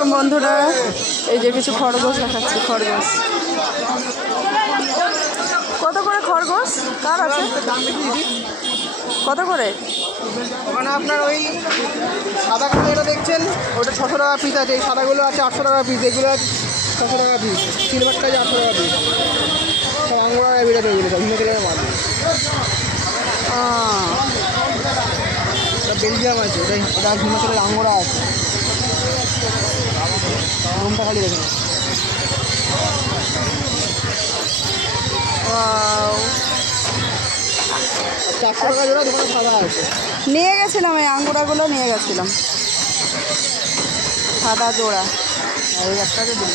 আলাইকুম বন্ধুরা, এই যে কিছু খরগোশ দেখাচ্ছি। খরগোশ কত করে? খরগোশ কার আছে? কত করে? ওখানে আপনার ওই সাদা কালো এটা দেখছেন, ওটা 600 টাকা পিস আছে। এই সাদাগুলো আছে 800 টাকা পিস, এগুলো আছে 600 টাকা পিস। সিলভারটা আছে 800 টাকা পিস। সব আঙ্গুরা র্যাবিট আছে, ওইগুলো সব হিমাচলের মাল। বেলজিয়াম আছে, এটা হিমাচলের আঙ্গুরা আছে। রুমটা খালি দেখুন। ওয়াও, 400 টাকা জোড়া, দোকানে সাদা আছে। নিয়ে গেছিলাম, এই আঙ্গুরাগুলো নিয়ে গেছিলাম, সাদা জোড়া। আর এই একটাকে দিন।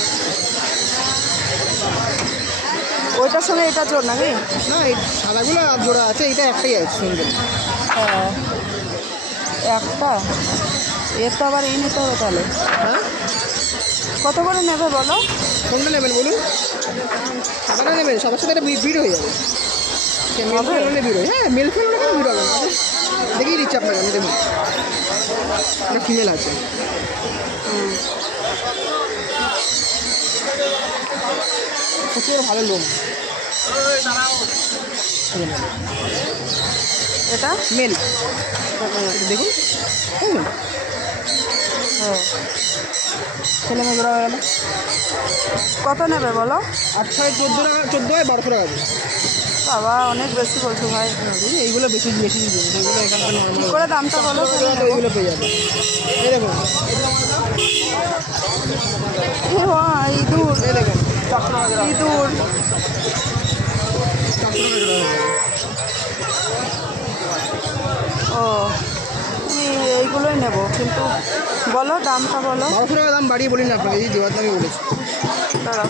ওইটার সঙ্গে এটা জোর নাকি? না, এই সাদাগুলো জোড়া আছে, এটা একটাই আছে সিঙ্গেল। হ্যাঁ, একটা। এর তো আবার এই নিতে হবে তাহলে। হ্যাঁ, কত করে নেবে বলো? কোনটা নেবেন বলুন? সাদাটা নেবেন, সবার সাথে একটা ভিড় হয়ে যাবে। মেল ফেল হলে ভিড় হয়। হ্যাঁ, মেল ফেল হলে কোনো ভিড় হবে না। দেখেই দিচ্ছি আপনাকে আমি, দেখুন একটা ফিমেল আছে। প্রচুর ভালো লোম। এটা মেল দেখুন। হ্যাঁ, ছেলে মেয়ে জোড়া হয়ে গেল। কত নেবে বলো? 8 6 14 টাকা, 14 হয় 1200 টাকা দিয়ে। বাবা, অনেক বেশি বলছো ভাই। এইগুলো বেশি বেশি দিন, এইগুলো এখানকার কী নর্মাল করে দামটা বলো? এইগুলো পেয়ে যাবে। এই দেখুন, ইঁদুর, এই দেখুন 400 টাকা জোড়া। ইঁদুর। 400 টাকা জোড়া হয়ে যাবে। ও, আমি এইগুলোই নেব, কিন্তু বলো দামটা বলো। 1200 টাকা দাম বাড়িয়ে বলি না আপনাকে, এই দেওয়ার দামই বলেছি। দাঁড়াও।